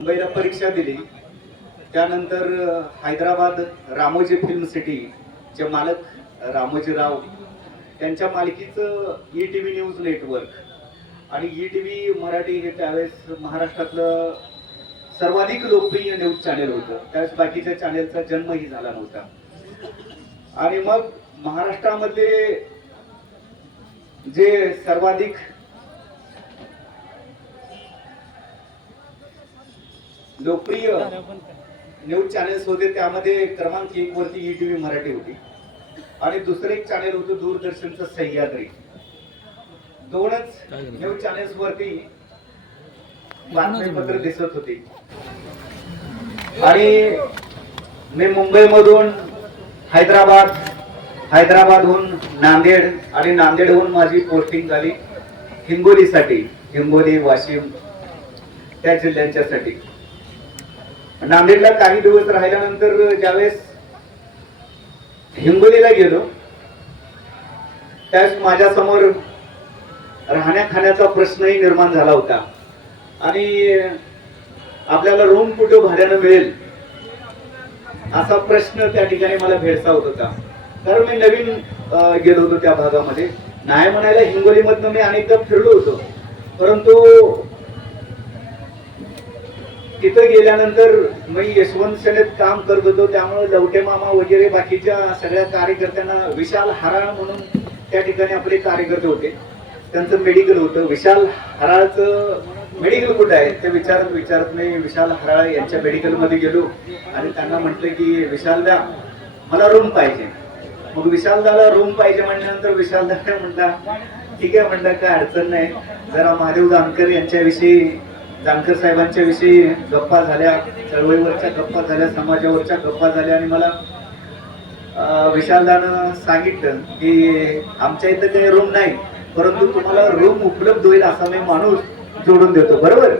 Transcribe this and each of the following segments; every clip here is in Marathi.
मुंबईला परीक्षा दिली. त्यानंतर हैदराबाद रामोजी फिल्म सिटीचे मालक रामोजी राव त्यांच्या मालकीचं E T V news network आणि ई टी व्ही मराठी हे त्यावेळेस महाराष्ट्रातलं सर्वाधिक लोकप्रिय न्यूज चॅनेल होतं. त्यावेळेस बाकीच्या चॅनेलचा जन्मही झाला नव्हता. आणि मग महाराष्ट्रामध्ये जे सर्वाधिक लोकप्रिय न्यूज चॅनेल्स होते त्यामध्ये क्रमांक एक वरती ई टी व्ही मराठी होती. आणि दुसरं एक चॅनेल होतं दूरदर्शनचं सह्याद्री. दोनच न्यूज चॅनेल्स वरती बातमीपत्र दिसत होती. आणि मी मुंबईमधून हैदराबाद हैदराबादहून नांदेड आणि नांदेडहून माझी पोस्टिंग झाली हिंगोलीसाठी हिंगोली वाशिम त्या जिल्ह्यांच्यासाठी. नांदेडला काही दिवस राहिल्यानंतर ज्यावेळेस हिंगोलीला गेलो त्यावेळेस माझ्यासमोर राहण्या खाण्याचा प्रश्नही निर्माण झाला होता. आणि आपल्याला रूम कुठं भाड्यानं मिळेल असा प्रश्न त्या ठिकाणी मला भेडसावत होता. कारण मी नवीन गेलो होतो त्या भागामध्ये. नाही म्हणायला हिंगोलीमधनं मी अनेकदा फिरलो होतो. परंतु तिथं गेल्यानंतर मी यशवंत सेनेत काम करत होतो त्यामुळे लवटे मामा वगैरे बाकीच्या सगळ्या कार्यकर्त्यांना विशाल हराळ म्हणून त्या ठिकाणी आपले कार्यकर्ते होते. त्यांचं मेडिकल होतं. विशाल हराळचं मेडिकल कुठं आहे? ते विचारत विचारत मी विशाल हराळ यांच्या मेडिकलमध्ये गेलो आणि त्यांना म्हटलं की विशाल द्या मला रूम पाहिजे. मग विशालदाला रूम पाहिजे म्हणल्यानंतर विशालदा काय म्हणता ठीक आहे म्हणता काय अडचण नाही. जरा महादेव जानकर यांच्याविषयी जानकर साहेबांच्या विषयी गप्पा झाल्या चळवळीवरच्या गप्पा झाल्या समाजावरच्या गप्पा झाल्या आणि मला विशालदानं सांगितलं की आमच्या इथं काही रूम नाही परंतु तुम्हाला रूम उपलब्ध होईल असा मी माणूस जोडून देतो बरोबर?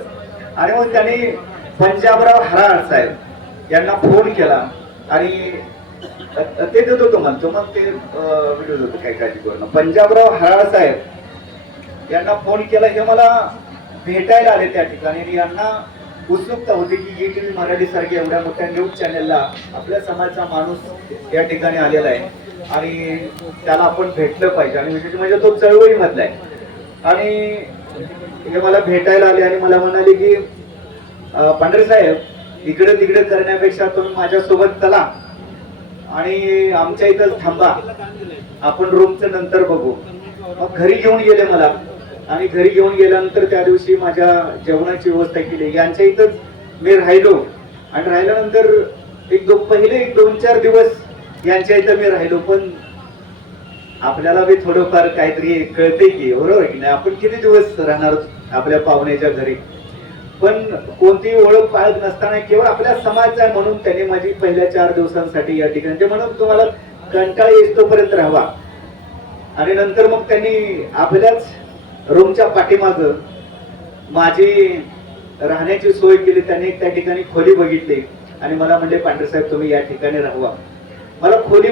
आणि मग त्यांनी पंजाबराव हराळ साहेब यांना फोन केला आणि ते देतो तो म्हणतो मग ते व्हिडिओ देतो काय काळजी करू पंजाबराव हराळ साहेब यांना फोन केला हे मला भेटायला आले त्या ठिकाणी. आणि यांना उत्सुकता होती की ई टी व्ही मराठी सारख्या एवढ्या मोठ्या न्यूज चॅनेलला आपल्या समाजचा माणूस या ठिकाणी आलेला आहे. आणि त्याला आपण भेटलं पाहिजे. आणि विशेष म्हणजे तो चळवळी मधला आहे. आणि हे मला भेटायला आले आणि मला म्हणाले की पांढरे साहेब इकडे तिकडे करण्यापेक्षा तुम्ही माझ्यासोबत चला आणि आमच्या इथं थांबा. आपण रूमचं नंतर बघू. मग घरी घेऊन गेले मला. आणि घरी घेऊन गेल्यानंतर त्या दिवशी माझ्या जेवणाची व्यवस्था केली. यांच्या इथंच मी राहिलो. आणि राहिल्यानंतर एक दोन पहिले एक दोन चार दिवस यांच्या इथं मी राहिलो. पण आपल्याला बी थोडंफार काहीतरी कळते की बरोबर की नाही? आपण किती दिवस राहणार आपल्या पाहुण्याच्या घरी? पण कोणतीही ओळख पाळत नसताना केवळ आपल्या समाज आहे म्हणून त्याने माझी पहिल्या चार दिवसांसाठी या ठिकाणी म्हणजे म्हणून तुम्हाला कंटाळा येतोपर्यंत राहावा. आणि नंतर मग त्यांनी आपल्याच रूमच्या पाठीमाग माझी राहण्याची सोय केली त्यांनी त्या ठिकाणी खोली बघितली. आणि मला म्हणले पांढरेसाहेब तुम्ही या ठिकाणी राहवा. मला खोली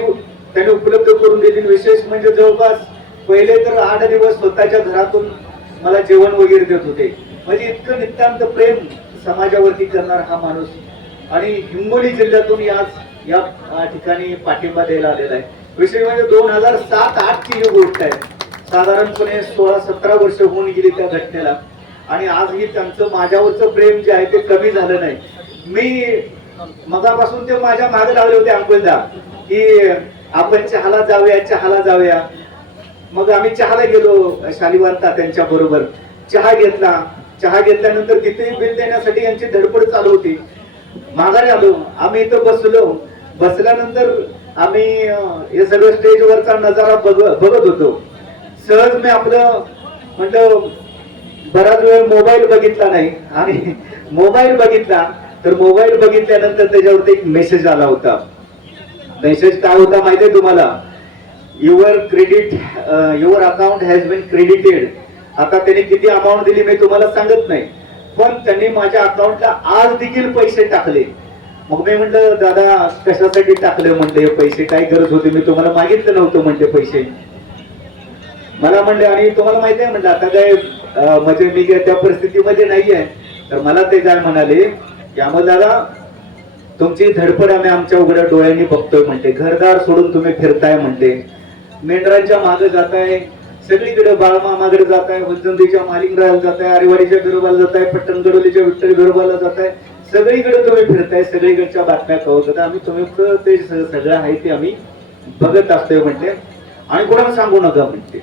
त्यांनी उपलब्ध करून दिली. विशेष म्हणजे जवळपास पहिले तर आठ दिवस स्वतःच्या घरातून मला जेवण वगैरे देत होते. म्हणजे इतकं नितांत प्रेम समाजावरती करणार हा माणूस. आणि हिंगोली जिल्ह्यातून याच या ठिकाणी पाठिंबा द्यायला आलेला आहे. विशेष म्हणजे दोन हजार सात आठची ही गोष्ट आहे. साधारणपणे सोळा सतरा वर्ष होऊन गेली त्या घटनेला. आणि आजही त्यांचं माझ्यावरचं प्रेम जे आहे ते कमी झालं नाही. मी मगापासून ते माझ्या मागे लावले होते अंकुलदा की आपण चहाला जाऊया चहाला जाऊया. मग आम्ही चहाला गेलो शालिवार तात्यांच्या बरोबर. चहा घेतला. चहा घेतल्यानंतर तिथेही बिल देण्यासाठी यांची धडपड चालू होती. माघारी आलो. आम्ही इथं बसलो. बसल्यानंतर आम्ही हे सगळं स्टेजवरचा नजारा बघ बघत होतो. सहज मी आपलं म्हटलं बराच वेळ मोबाईल बघितला नाही. आणि मोबाईल बघितला तर मोबाईल बघितल्यानंतर त्याच्यावरती एक मेसेज आला होता. मेसेज काय होता माहितीये तुम्हाला? Your credit your account has been credited आता त्यांनी किती अमाऊंट दिली मी तुम्हाला सांगत नाही. पण त्यांनी माझ्या अकाउंटला आज देखील पैसे टाकले. मग मी म्हटलं दादा कशासाठी टाकले? म्हणते हे पैसे काय गरज होती? मी तुम्हाला मागितलं नव्हतं म्हणते पैसे. मला म्हणले आणि तुम्हाला माहिती आहे म्हणलं आता काय म्हणजे मी काय त्या परिस्थितीमध्ये नाही आहे तर मला ते काय म्हणाले यामध्ये दादा तुमची धडपड आम्ही आमच्या उघड्या डोळ्यांनी बघतोय म्हणते घरदार सोडून तुम्ही फिरताय म्हणते मेंढरांच्या मागे जाताय सगळीकडे बाळमामाकडे जाताय वजंदीच्या मालिंगराला जाताय आरेवाडीच्या गरोबाला जाताय पट्टणगडोलीच्या विठ्ठल गरोबाला जाताय सगळीकडे तुम्ही फिरताय सगळीकडच्या बातम्या कळवत होता. आम्ही तुम्ही ते सगळं आहे ते आम्ही बघत असतोय म्हणते आणि कोणाला सांगू नका म्हणते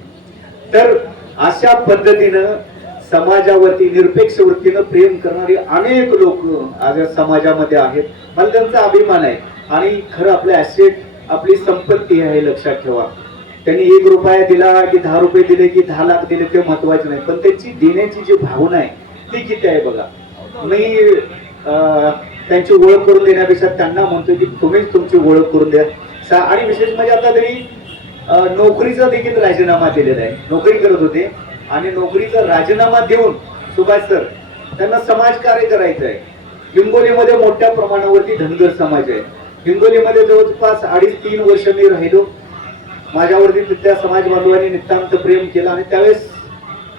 तर अशा पद्धतीनं समाजावरती निरपेक्ष वृत्तीनं प्रेम करणारे अनेक लोक आज या समाजामध्ये आहेत. मला त्यांचा अभिमान आहे. आणि खरं आपलं ऍसेट आपली संपत्ती आहे लक्षात ठेवा. त्यांनी एक रुपया दिला की दहा रुपये दिले की दहा लाख दिले ते महत्त्वाचे नाही. पण त्यांची देण्याची जी भावना आहे ती किती आहे बघा. मी अं, त्यांची ओळख करून देण्यापेक्षा त्यांना म्हणतो की तुम्हीच तुमची ओळख करून द्या. सा- आणि विशेष म्हणजे आता तरी नोकरीचा देखील राजीनामा दिलेला आहे. नोकरी करत होते. आणि नोकरीचा राजीनामा देऊन सुभाष सर त्यांना समाजकार्य करायचं आहे. हिंगोलीमध्ये मोठ्या प्रमाणावरती धनगर समाज आहे. हिंगोलीमध्ये जवळपास अडीच तीन वर्ष मी राहिलो. माझ्यावरती तिथल्या समाज बांधवांनी नितांत प्रेम केला आणि त्यावेळेस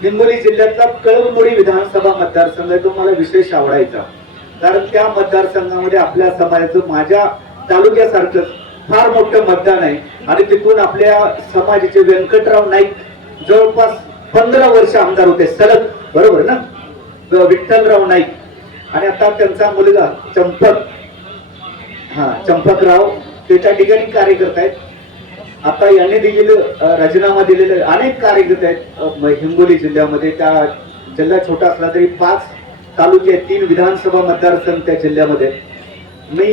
हिंगोली जिल्ह्यातला कळमनुरी विधानसभा मतदारसंघ आहे तो मला विशेष आवडायचा. कारण त्या मतदारसंघामध्ये आपल्या समाजाचं माझ्या तालुक्यासारखं फार मोठं मतदान आहे. आणि तिथून आपल्या समाजाचे व्यंकटराव नाईक जवळपास पंधरा वर्ष आमदार होते. सलग बरोबर ना? विठ्ठलराव नाईक. आणि आता त्यांचा मुलगा चंपक. हा चंपकराव. ते त्या ठिकाणी कार्य आहेत. आता यांनी देखील राजीनामा दिलेलं अनेक कार्यकर्ते आहेत. हिंगोली जिल्ह्यामध्ये त्या जिल्हा छोटा असला तरी पाच तालुके तीन विधानसभा मतदारसंघ त्या जिल्ह्यामध्ये मी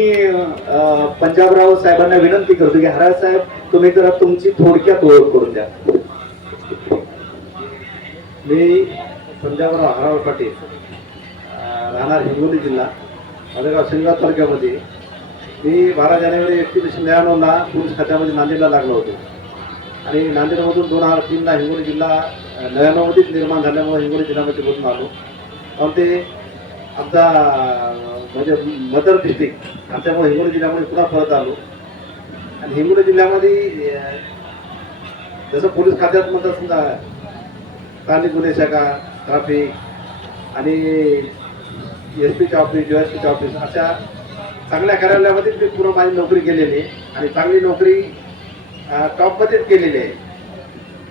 पंजाबराव साहेबांना विनंती करतो की हरा साहेब तुम्ही जरा तुमची थोडक्यात ओळख करून द्या. मी पंजाबराव हराव पाटील राहणार हिंगोली जिल्हा माझं शनिवार तालुक्यामध्ये. मी बारा जानेवारी एकतीस न्यायानोंदला पोलीस खात्यामध्ये नांदेडला लागलो होतो. आणि नांदेडमधून दोन हजार तीनला हिंगोली जिल्हा नव्याण्णवमध्येच निर्माण झाल्यामुळे हिंगोली जिल्ह्यामध्ये बोलून आलो पण ते आमचा म्हणजे मदर डिस्ट्रिक्ट. असल्यामुळे हिंगोली जिल्ह्यामध्ये पुन्हा परत आलो. आणि हिंगोली जिल्ह्यामध्ये जसं पोलीस खात्यात म्हणतात समजा स्थानिक गुन्हे शाखा ट्राफिक आणि एस पीचे ऑफिस यू एस पीचे ऑफिस अशा चांगल्या कार्यालयामध्ये मी पूर्ण माझी नोकरी केलेली आहे. आणि चांगली नोकरी टॉपमध्येच केलेली आहे.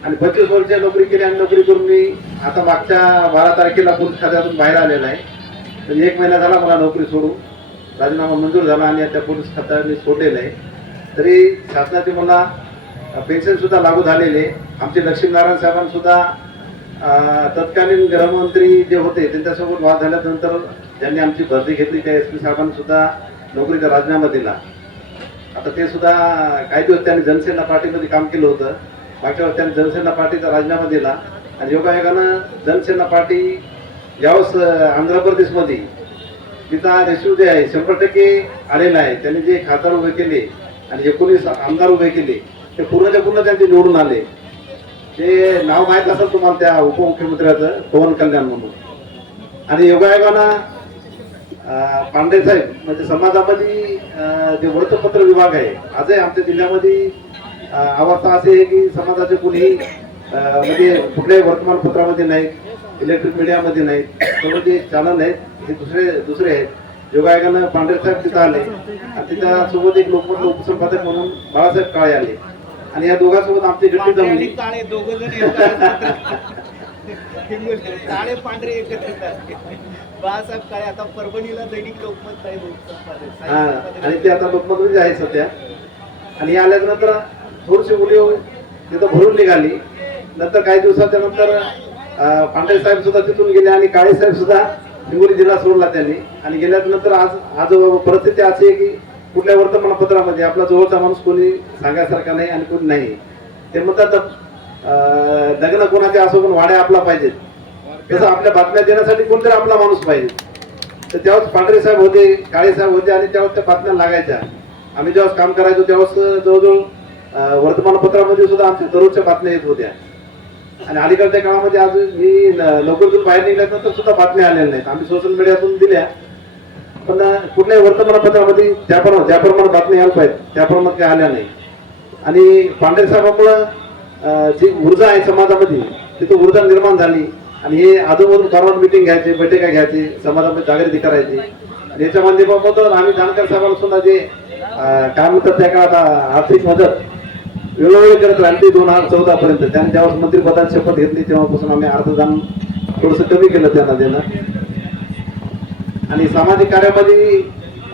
आणि बत्तीस वर्ष नोकरी केली आणि नोकरी करून मी आता मागच्या बारा तारखेला पोलीस खात्यातून बाहेर आलेला आहे. तर एक महिना झाला मला नोकरी सोडून. राजीनामा मंजूर झाला आणि आता पोलीस खात्याने मी सोडलेलं आहे. तरी शासनाचे मला पेन्शनसुद्धा लागू झालेले आमचे लक्ष्मीनारायण साहेबांसुद्धा तत्कालीन गृहमंत्री जे होते त्यांच्यासोबत वाद झाल्यानंतर त्यांनी आमची भरती घेतली. त्या एस पी साहेबांसुद्धा नोकरीचा राजीनामा दिला. आता ते सुद्धा काही दिवस त्यांनी जनसेना पार्टीमध्ये काम केलं होतं. मागच्या वेळेस त्यांनी जनसेना पार्टीचा राजीनामा दिला. आणि योगायोगानं जनसेना पार्टी यावेळेस आंध्र प्रदेशमध्ये तिथं रेशू जे आहे शंभर टक्के आलेला आहे. त्यांनी जे खासदार उभे केले आणि एकोणीस आमदार उभे केले ते पूर्णच्या पूर्ण त्यांचे निवडून आले. ते नाव माहीत असेल तुम्हाला त्या उपमुख्यमंत्र्याचं पवन कल्याण म्हणून. आणि योगायोगानं पांडे साहेब म्हणजे समाजामध्ये जे वृत्तपत्र विभाग आहे आजही आमच्या जिल्ह्यामध्ये अं, अवस्था अशी आहे की समाजाचे कुणीही म्हणजे कुठल्याही वर्तमानपत्रामध्ये नाही. इलेक्ट्रिक मीडियामध्ये नाहीत सर्व जे चॅनल आहेत हे दुसरे दुसरे आहेत. योगायोगानं पांढरे साहेब तिथं आले. आणि तिथं सोबत एक लोकमत उपसंपादक म्हणून बाळासाहेब काळे आले. आणि या दोघांसोबत आमची गट्टी जमली. काळे पांढरे एकत्रित बाळासाहेब काळे आता परभणीला दैनिक लोकमत. हा आणि ते आता लोकमतमध्ये आहे सध्या. आणि आल्यानंतर थोडीशी मुली तिथं भरून निघाली. नंतर काही दिवसाच्या नंतर पांढरे साहेब सुद्धा तिथून गेले आणि काळे साहेब सुद्धा हिंगोली जिल्हा सोडला त्यांनी. आणि गेल्यानंतर आज आज परिस्थिती अशी आहे की कुठल्या वर्तमानपत्रामध्ये आपला जवळचा माणूस कोणी सांगायसारखा नाही आणि कोणी नाही. ते म्हणतात लग्न कोणाचे असो पण वाड्या आपला पाहिजेत तसं आपल्या बातम्या देण्यासाठी कोणतरी आपला माणूस पाहिजे. तर तेव्हाच पांढरे साहेब होते काळे साहेब होते आणि तेव्हाच त्या बातम्या लागायच्या. आम्ही जेव्हा काम करायचो तेव्हाच जवळजवळ वर्तमानपत्रामध्ये सुद्धा आमच्या दररोजच्या बातम्या येत होत्या. आणि अलीकडच्या काळामध्ये आज मी लवकर जर बाहेर निघल्यानंतर सुद्धा बातम्या आलेल्या नाहीत. आम्ही सोशल मीडियातून दिल्या. पण कुठल्याही वर्तमानपत्रामध्ये त्याप्रमाणे ज्याप्रमाणे बातम्या यायला त्या प्रमाणात काही आल्या नाही आणि पांढरे साहेबांमुळं जी ऊर्जा आहे समाजामध्ये तिथं ऊर्जा निर्माण झाली. आणि हे आजूबाजू फॉर्मल मिटिंग घ्यायचे बैठका घ्यायचे समाजामध्ये जागृती करायची. याच्या माध्यमातून आम्ही जानकर साहेबांना सुद्धा जे काय म्हणतात त्या काळात आर्थिक मदत वेळोवेळी करत राहिली दोन हजार चौदा पर्यंत त्यांनी ज्यावेळेस मंत्रिपदाची शपथ घेतली तेव्हापासून आम्ही अर्धदान थोडस कमी केलं त्यांना देणं. आणि सामाजिक कार्यामध्ये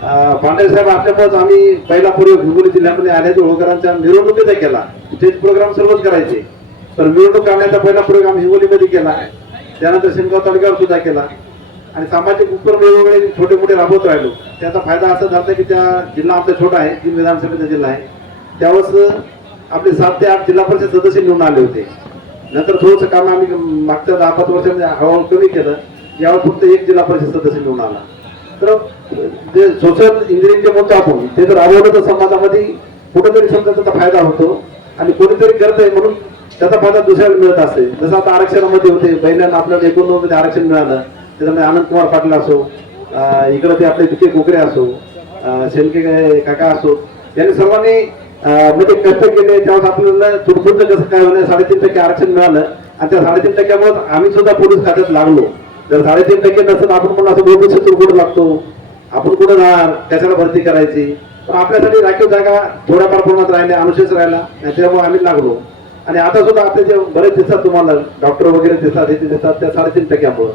अं, पांढरे साहेब असल्यामुळेच आम्ही पहिला पूर्व हिंगोली जिल्ह्यामध्ये आल्याच्या होळकरांच्या मिरवणुकीचा केला. स्टेज प्रोग्राम सर्वच करायचे. तर मिरवणूक काढण्याचा पहिला प्रोग्राम हिंगोलीमध्ये केला. त्यानंतर शिंदगाव तालुक्यावर सुद्धा केला. आणि सामाजिक उपक्रम वेगवेगळे छोटे मोठे राबवत राहिलो. त्याचा फायदा असा झाला की त्या जिल्हा आमचा छोटा आहे जिल्हा विधानसभेचा जिल्हा आहे. त्यावेळेस आपले सात ते आठ जिल्हा परिषद सदस्य निवडून आले होते. नंतर थोडंसं काम आम्ही मागच्या दहा पाच वर्षामध्ये हळूहळू कमी केलं. यावर फक्त एक जिल्हा परिषद सदस्य निवडून आला. तर जे सोशल इंजिनिअरिंगचे मुद्दे आपण ते जर राबवलं तर समाजामध्ये कुठेतरी समजा त्याचा फायदा होतो. आणि कोणीतरी करत आहे म्हणून त्याचा फायदा दुसऱ्याला मिळत असेल. जसं आता आरक्षणामध्ये होते पहिल्यांदा आपल्याला एकोणनव्वदमध्ये आरक्षण मिळालं. त्याच्यामध्ये आनंद कुमार पाटील असो इकडं ते आपले विखे कोकरे असो अं, काका असो यांनी सर्वांनी अं, ते कष्ट केले त्यावेळेस आपल्याला तुडफुंड कसं काय होणार साडेतीन टक्के आरक्षण मिळालं आणि त्या साडेतीन टक्क्यामुळे आम्ही सुद्धा पोलीस खात्यात लागलो. जर साडेतीन टक्के नसेल आपण पण असं बोलतो कुठं लागतो? आपण कुठं राहणार? त्याच्यावर भरती करायची. पण आपल्यासाठी राखीव जागा थोड्याफार प्रमाणात राहिल्या अनुशेष राहिला त्याच्यामुळे आम्ही लागलो. आणि आता सुद्धा आपले जे बरेच दिसतात तुम्हाला डॉक्टर वगैरे दिसतात हे दिसतात त्या साडेतीन टक्क्यामुळं.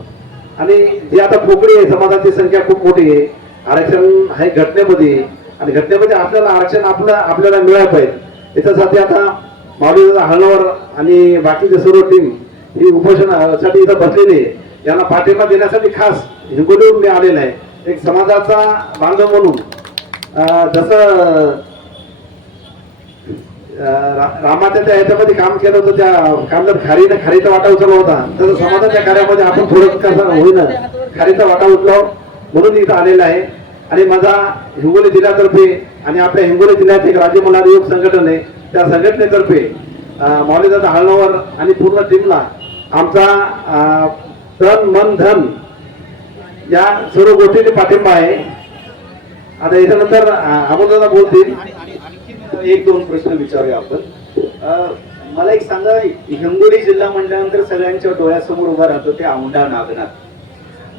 आणि जी आता पोकळी आहे समाजाची संख्या खूप मोठी आहे. आरक्षण आहे घटनेमध्ये. आणि घटनेमध्ये आपल्याला आरक्षण आपलं आपल्याला मिळालं पाहिजे. याच्यासाठी आता माऊली हळणवर आणि बाकीचे सर्व टीम ही उपोषणासाठी इथं बसलेली आहे. यांना पाठिंबा देण्यासाठी खास हिंगोलीवरून मी आलेला आहे. एक समाजाचा बांधव म्हणून जसं रामाच्या त्या याच्यामध्ये काम केलं होतं त्या कामदार खारीनं खारीचा वाटा उचलला होता. तसं समाजाच्या कार्यामध्ये आपण थोडं कसं होईना खारीचा वाटा उचलाव म्हणून इथं आलेला आहे. आणि माझा हिंगोली जिल्ह्यातर्फे आणि आपल्या हिंगोली जिल्ह्याचे एक राज्य मल्हार योग संघटन आहे. त्या संघटनेतर्फे अं, माऊलीदादा हळणवर आणि पूर्ण टीमला आमचा तन मन धन या सर्व गोष्टीने पाठिंबा आहे. आता याच्यानंतर अमोलदादा बोलतील. आणि एक दोन प्रश्न विचारूया आपण. मला एक सांगा हिंगोली जिल्हा म्हटल्यानंतर सगळ्यांच्या डोळ्यासमोर उभा राहतो ते औंढा नागनाथ.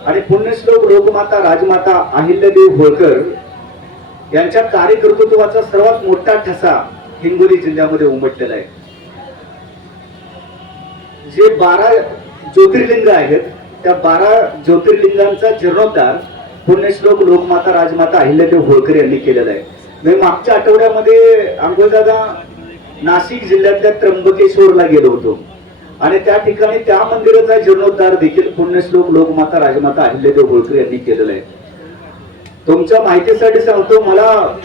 आणि पुण्यश्लोक लोकमाता राजमाता अहिल्यादेवी होळकर यांच्या कार्यकर्तृत्वाचा सर्वात मोठा ठसा हिंगोली जिल्ह्यामध्ये उमटलेला आहे. जे बारा ज्योतिर्लिंग आहेत त्या बारा ज्योतिर्लिंगांचा जीर्णोद्धार पुण्यश्लोक लोकमाता राजमाता अहिल्यादेव होळकर यांनी केलेला आहे. मी मागच्या आठवड्यामध्ये अंगोदादा नाशिक जिल्ह्यातल्या त्र्यंबकेश्वरला गेलो होतो. आणि त्या ठिकाणी त्या मंदिराचा जीर्णोद्धार देखील पुण्यश्लोक लोकमाता राजमाता अहिल्यादेव होळकर यांनी केलेला आहे. तुमच्या माहितीसाठी सांगतो मला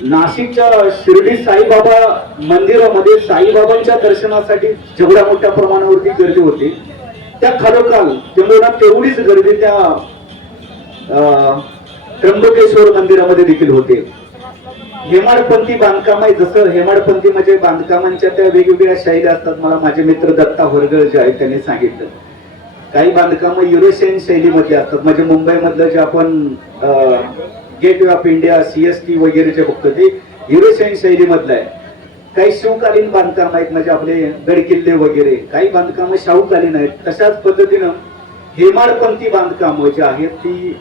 नाशिकच्या शिर्डी साईबाबा मंदिरामध्ये साईबाबांच्या दर्शनासाठी जेवढ्या मोठ्या प्रमाणावरती गर्दी होती त्या खालोखाल तेवढा तेवढीच गर्दी त्या अं, त्र्यंबकेश्वर मंदिरामध्ये देखील होते. हेमाडपंथी बांधकाम आहे. जसं हेमाडपंथी म्हणजे बांधकामांच्या त्या वेगवेगळ्या शैली असतात. मला माझे मित्र दत्ता होरगळ जे आहेत त्यांनी सांगितलं. काही बांधकाम युरोशियन शैलीमध्ये असतात. म्हणजे मुंबईमधलं जे आपण gateway of India CST वगैरे जे बघतो ते युरोशियन शैलीमधलं आहे. काही शिवकालीन बांधकाम आहेत. म्हणजे आपले गडकिल्ले वगैरे. काही बांधकाम शाहूकालीन आहेत. तशाच पद्धतीनं हेमाडपंथी बांधकाम जे आहेत ती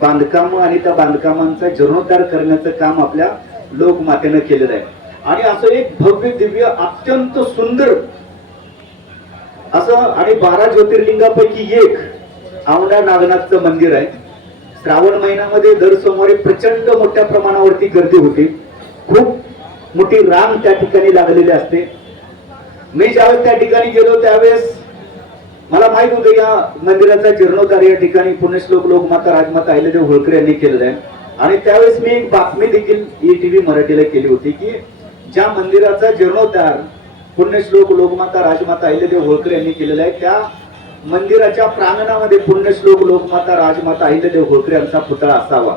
बांधकाम आणि त्या बांधकामांचा जीर्णोद्धार करण्याचं काम आपल्या लोकमातेनं केलेलं आहे. आणि असं एक भव्य दिव्य अत्यंत सुंदर असं आणि बारा ज्योतिर्लिंगापैकी एक औंढा नागनाथचं मंदिर आहे. श्रावण महिन्यामध्ये दर सोमवारी प्रचंड मोठ्या प्रमाणावरती गर्दी होती. खूप मोठी रांग त्या ठिकाणी लागलेली असते. मी ज्यावेळेस त्या ठिकाणी गेलो त्यावेळेस मला माहीत होतं या मंदिराचा जीर्णोद्धार या ठिकाणी पुण्यश्लोक लोकमाता राजमाता अहिल्यादेव होळकर यांनी केलेला आहे. आणि त्यावेळेस मी एक बातमी देखील ई टी व्ही मराठीला केली होती की ज्या मंदिराचा जीर्णोद्धार पुण्यश्लोक लोकमाता राजमाता अहिल्यादेव होळकर यांनी केलेला आहे त्या मंदिराच्या प्रांगणामध्ये पुण्यश्लोक लोकमाता राजमाता अहिल्यादेव होळकर यांचा पुतळा असावा.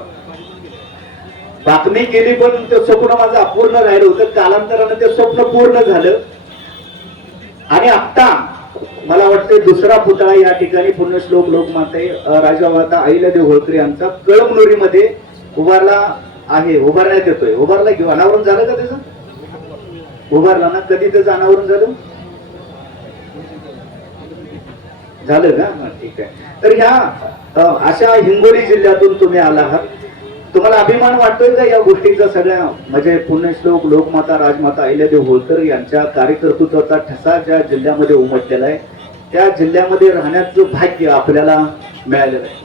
बातमी केली पण ते स्वप्न माझं अपूर्ण राहिलं होतं. कालांतरानं ते स्वप्न पूर्ण झालं. आणि आत्ता मला वाटतं दुसरा पुतळा या ठिकाणी पुण्यश्लोक लोकमाता राजमाता अहिल्यादेव होळकर यांचा कळमनुरीमध्ये उभारला आहे उभारण्यात येतोय. उभारला घेऊ अनावरण झालं का त्याचं? उभारला ना? कधी त्याचं अनावरण झालं? झालं का? ठीक आहे. तर ह्या अशा हिंगोली जिल्ह्यातून तुम्ही आला आहात. तुम्हाला अभिमान वाटतोय का या गोष्टीचा सगळ्या म्हणजे पुण्यश्लोक लोकमाता राजमाता अहिल्यादेव होळकर यांच्या कार्यकर्तृत्वाचा ठसा ज्या जिल्ह्यामध्ये उमटलेला आहे त्या जिल्ह्यामध्ये राहण्याचं भाग्य आपल्याला मिळालेलं आहे.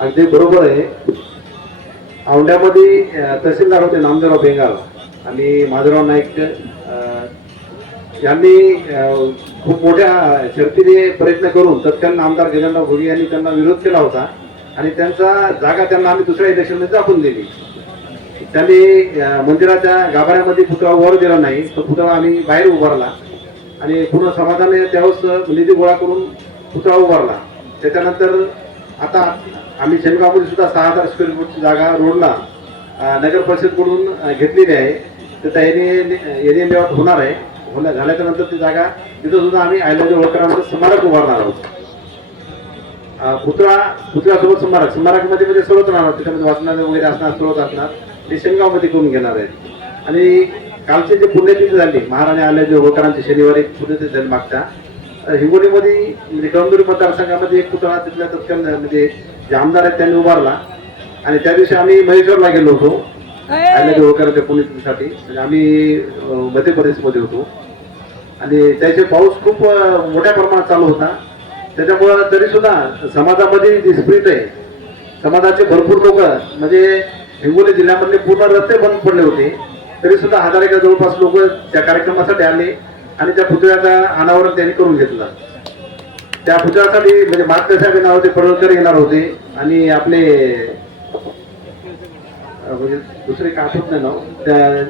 अगदी बरोबर आहे. औंढ्यामध्ये तहसीलदार होते नामदेवराव बेंगाल आणि माधवराव नाईक यांनी खूप मोठ्या शर्तीने प्रयत्न करून तत्कालीन आमदार गजानराव भोगे यांनी त्यांना विरोध केला होता आणि त्यांचा जागा त्यांना आम्ही दुसऱ्या इलेक्शनमध्ये दाखवून दिली. त्यांनी मंदिराच्या गाभाऱ्यामध्ये पुतळा वर दिला नाही तो पुतळा आम्ही बाहेर उभारला आणि पूर्ण समाजाने त्यावेळेस निधी गोळा करून पुतळा उभारला. त्याच्यानंतर आता आम्ही शनगावमध्ये सुद्धा सहा हजार स्क्वेअर फूटची जागा रोडला नगर परिषदकडून घेतलेली आहे. तर त्या एन एम होणार आहे. होण्या झाल्याच्यानंतर ती जागा तिथं सुद्धा आम्ही आयलाजी होळकरांचा स्मारक उभारणार आहोत. पुतळा पुतळ्यासोबत स्मारक स्मारकमध्ये म्हणजे सर्वच राहणार त्याच्यामध्ये वाचनालय वगैरे असणार सर्वच असणार ते शेनगावमध्ये करून घेणार आहेत. आणि कालचे जे पुण्यतिथी झाली महाराणी आल्याचे होळकरांची शनिवारी पुण्यतिथी झाली मागच्या हिंगोलीमध्ये म्हणजे कळमदुरी मतदारसंघामध्ये एक पुतळा तिथल्या तत्काल म्हणजे जे आमदार आहेत त्यांनी उभारला. आणि त्या दिवशी आम्ही महेश्वरला गेलो होतो. होळकरांच्या पुण्यतिथीसाठी. म्हणजे आम्ही मध्य प्रदेशमध्ये होतो. आणि त्याचे पाऊस खूप मोठ्या प्रमाणात चालू होता. त्याच्यामुळं तरी सुद्धा समाजामध्ये जी स्प्रीट आहे समाजाचे भरपूर लोक म्हणजे हिंगोली जिल्ह्यामधले पूर्ण रस्ते बंद पडले होते. तरी सुद्धा हजार एका जवळपास लोक त्या कार्यक्रमासाठी आले आणि त्या पुतळ्याचा अनावरण त्यांनी करून घेतलं. त्या पुतळ्यासाठी म्हणजे मातृ साहेब येणार होते पडळकर येणार होते आणि आपले म्हणजे दुसरे काय आठवत नाही नाव त्या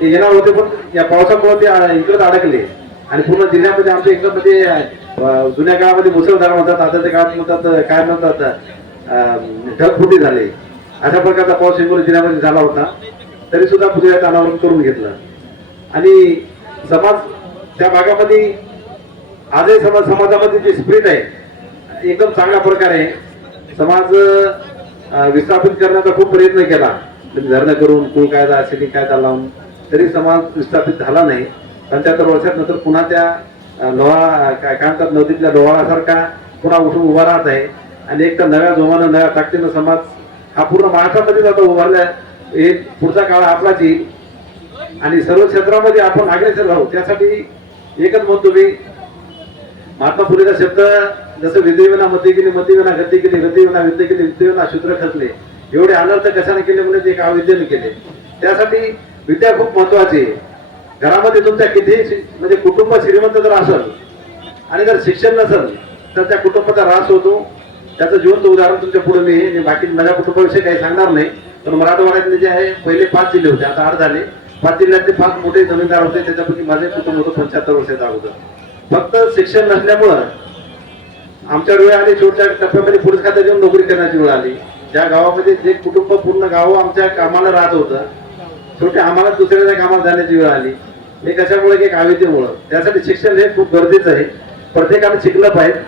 ते येणार होते पण या पावसामुळे ते इकडे अडकले. आणि पूर्ण जिल्ह्यामध्ये आमच्या इकडं म्हणजे जुन्या काळामध्ये मुसळधार म्हणतात आताच्या काळात म्हणतात काय म्हणतात ढगफुटी झाले. अशा प्रकारचा पाऊस हिंगोली जिल्ह्यामध्ये झाला होता. तरी सुद्धा पुतळ्याचं अनावरण करून घेतलं. आणि समाज त्या भागामध्ये आजही समाज समाजामध्ये जी स्प्रिट आहे एकदम चांगल्या प्रकारे समाज विस्थापित करण्याचा खूप प्रयत्न केला. म्हणजे धरणं करून कुळ कायदा असेल कायदा लावून तरी समाज विस्थापित झाला नाही. पंच्याहत्तर वर्षानंतर पुन्हा त्या अं, लोहा काय काय म्हणतात नदीतल्या लोहारासारखा पुन्हा उठून उभा राहत आहे. आणि एक तर नव्या जोमानं नव्या ताकदीनं समाज हा पूर्ण महाराष्ट्रामध्येच आता उभारला हे पुढचा काळ आपलाच येईल आणि सर्व क्षेत्रामध्ये आपण अग्रेसर राहू त्यासाठी एकच म्हणतो मी महात्मा फुलेचा शब्द जसं विद्येविना मती केली मतीविना गती केली गतीविना विद्य केली विद्येविना शूद्र खचले. एवढे अनर्थ कशाने केले म्हणजे ते एक विद्येने केले? त्यासाठी विद्या खूप महत्वाची आहे. घरामध्ये तुमच्या किती म्हणजे कुटुंब श्रीमंत जर असेल आणि जर शिक्षण नसेल तर त्या कुटुंबाचा ऱ्हास होतो. त्याचं जिवंत उदाहरण तुमच्यापुढे मी मी बाकी माझ्या कुटुंबाविषयी काही सांगणार नाही. पण मराठवाड्यातले जे आहे पहिले पाच जिल्हे होते. आता आठ झाले. पाच जिल्ह्यातले पाच मोठे जमीनदार होते. त्याच्यापैकी माझे कुटुंब होतं पंच्याहत्तर वर्षाचा अगोदर. फक्त शिक्षण नसल्यामुळं आमच्या वेळ आली छोट्या टप्प्यामध्ये पोलीस खात्यात येऊन नोकरी करण्याची वेळ आली. ज्या गावामध्ये जे कुटुंब पूर्ण गाव आमच्या कामाला राहत होतं छोटे आम्हाला दुसऱ्याच्या कामाला जाण्याची वेळ आली. हे कशामुळे? की एक त्यासाठी शिक्षण हे खूप गरजेचं आहे. प्रत्येकाने शिकलं पाहिजे.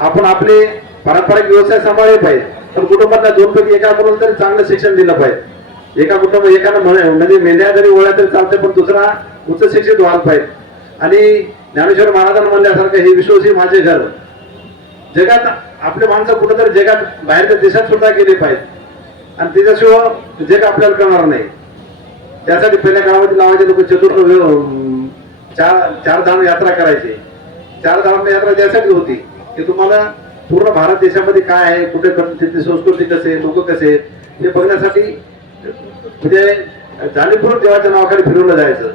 आपण आपले पारंपरिक व्यवसाय सांभाळले पाहिजे. पण कुटुंबातल्या दोनपैकी एका मुलाला तरी चांगलं शिक्षण दिलं पाहिजे. एका कुटुंब एकानं म्हणे म्हणजे मेंढ्या जरी ओळ्या तरी चालते पण दुसरा उच्च शिक्षित व्हायला पाहिजे. आणि ज्ञानेश्वर महाराजांना म्हणल्यासारखं हे विश्वसी माझे घर. जगात आपले माणसं कुठंतरी जगात बाहेरच्या देशात सुद्धा गेले पाहिजे आणि त्याच्याशिवाय जग आपल्याला करणार नाही. त्यासाठी पहिल्या काळामध्ये लावायचे लोक चतुर्थ चार चार धाम यात्रा करायचे. चार धाम यात्रा त्यासाठी होती की तुम्हाला पूर्ण भारत देशामध्ये काय आहे कुठे तिथे संस्कृती कसे लोक कसे हे बघण्यासाठी म्हणजे जाणीवपूर्वक देवाच्या नावाखाली फिरवलं जायचं.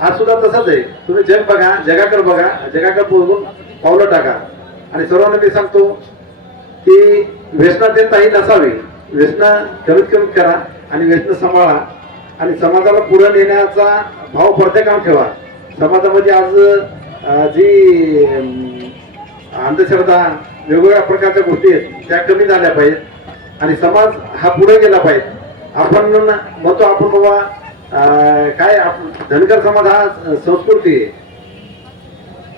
हा सुद्धा तसाच आहे. तुम्ही जग बघा जगाकडे बघा जगाकडे बोलून पावलं टाका. आणि सर्वांना मी सांगतो की व्यसनातीतही नसावी. व्यसना कमीत कमी करा आणि व्यसन सांभाळा. आणि समाजाला पुढे नेण्याचा भाव प्रत्येकाने ठेवा. समाजामध्ये आज जी अंधश्रद्धा वेगवेगळ्या प्रकारच्या गोष्टी आहेत त्या कमी झाल्या पाहिजेत. आणि समाज हा पुढे गेला पाहिजे. आपण म्हणतो आपण बाबा काय आप- धनगर समाज हा संस्कृती आहे.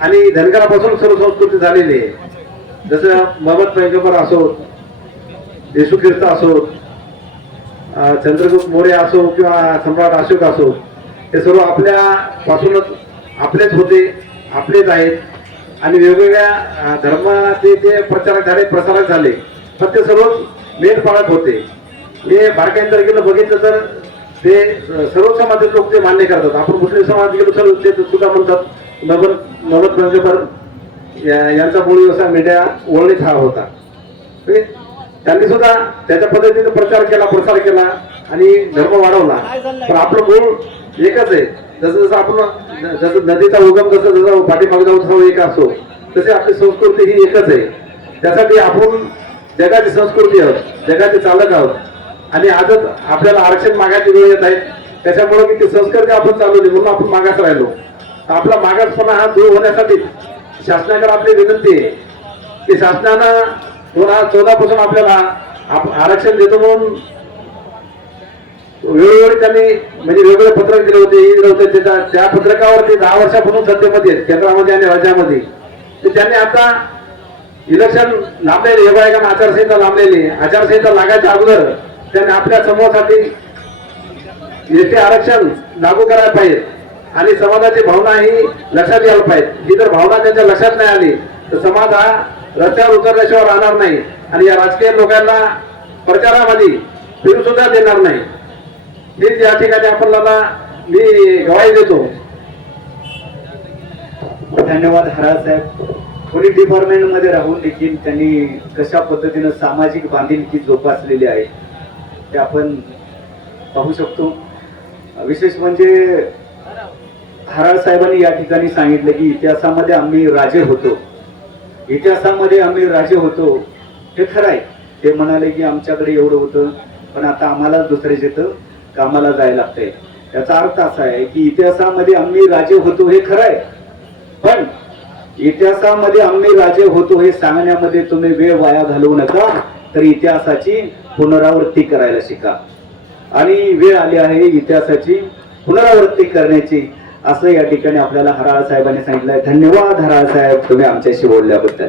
आणि धनगरापासून सर्व संस्कृती झालेली आहे. जसं मोहम्मद पैगंबर असो येशू ख्रिस्त असो चंद्रगुप्त मोरे असो किंवा सम्राट अशोक असो हे सर्व आपल्या पासूनच आपलेच होते आपलेच आहेत. आणि वेगवेगळ्या धर्माचे जे प्रचारक झाले प्रसारक झाले पण ते सर्व मेन पाळत होते. हे बारकाईन जर गेलं बघितलं तर ते सर्व समाजात लोक ते मान्य करतात. आपण मुस्लिम समाज गेलो तर ते सुद्धा म्हणतात. नवर नवत पंजपर यांचा मूळ व्यवसाय मीडिया ओळणीत हा होता. म्हणजे त्यांनी सुद्धा त्याच्या पद्धतीने प्रचार केला प्रसार केला आणि धर्म वाढवला. पण आपलं मूळ एकच आहे. जसं जसं आपण जसं नदीचा उगम जसं जसं पाठीमाग जाऊ एक असो तसे आपली संस्कृती ही एकच आहे. त्यासाठी आपण जगाची संस्कृती आहोत जगाचे चालक आहोत. आणि आजच आपल्याला आरक्षण मागायची वेळ येत आहे. त्याच्यामुळे किती संस्कृती आपण चालवली म्हणून आपण मागास राहिलो. आपला मागासपणा हा दूर होण्यासाठी शासनाकडे आपली विनंती आहे की शासनानं दोन हजार चौदा पासून आपल्याला आप- आरक्षण देतो म्हणून वेळोवेळी त्यांनी म्हणजे वेगवेगळे पत्रक दिले होते हे दिले होते त्या त्या पत्रकावरती दहा वर्षापासून सत्तेमध्ये आहेत, केंद्रामध्ये आणि राज्यामध्ये. तर त्यांनी आता इलेक्शन लांबलेले हे बघा आचारसंहिता लांबलेली आचारसंहिता लागायच्या अगोदर त्यांनी आपल्या समूहासाठी एसटी आरक्षण लागू करायला पाहिजे. आणि समाजाची भावना ही लक्षात यायला पाहिजे. ही जर भावना त्यांच्या लक्षात नाही आली तर समाज हा रस्त्यावर उतरल्याशिवाय राहणार नाही. आणि या राजकीय लोकांना प्रचारामध्ये फिरू सुद्धा देणार नाही. हीच या ठिकाणी आपल्याला मी गवाही देतो. धन्यवाद हरा साहेब. पोलीस डिपार्टमेंटमध्ये राहून देखील त्यांनी कशा पद्धतीनं सामाजिक बांधिलकी जोपासलेली आहे? ते आपण पाहू शकतो. विशेष म्हणजे हराळ साहेबांनी या ठिकाणी सांगितलं की इतिहासामध्ये आम्ही राजे होतो. इतिहासामध्ये आम्ही राजे होतो. हे खरं आहे. ते म्हणाले की आमच्याकडे एवढं होतं पण आता आम्हाला दुसऱ्या जिथं कामाला जायला लागतंय. त्याचा अर्थ असा आहे की इतिहासामध्ये आम्ही राजे होतो हे खरं आहे. पण इतिहासामध्ये आम्ही राजे होतो हे सांगण्यामध्ये तुम्ही वेळ वाया घालवू नका. तर इतिहासाची पुनरावृत्ती करायला शिका. आणि वेळ आली आहे इतिहासाची पुनरावृत्ती करण्याची असं या ठिकाणी आपल्याला हराळ साहेबांनी सांगितलंय. धन्यवाद हराळ साहेब तुम्ही आमच्याशी बोलल्याबद्दल.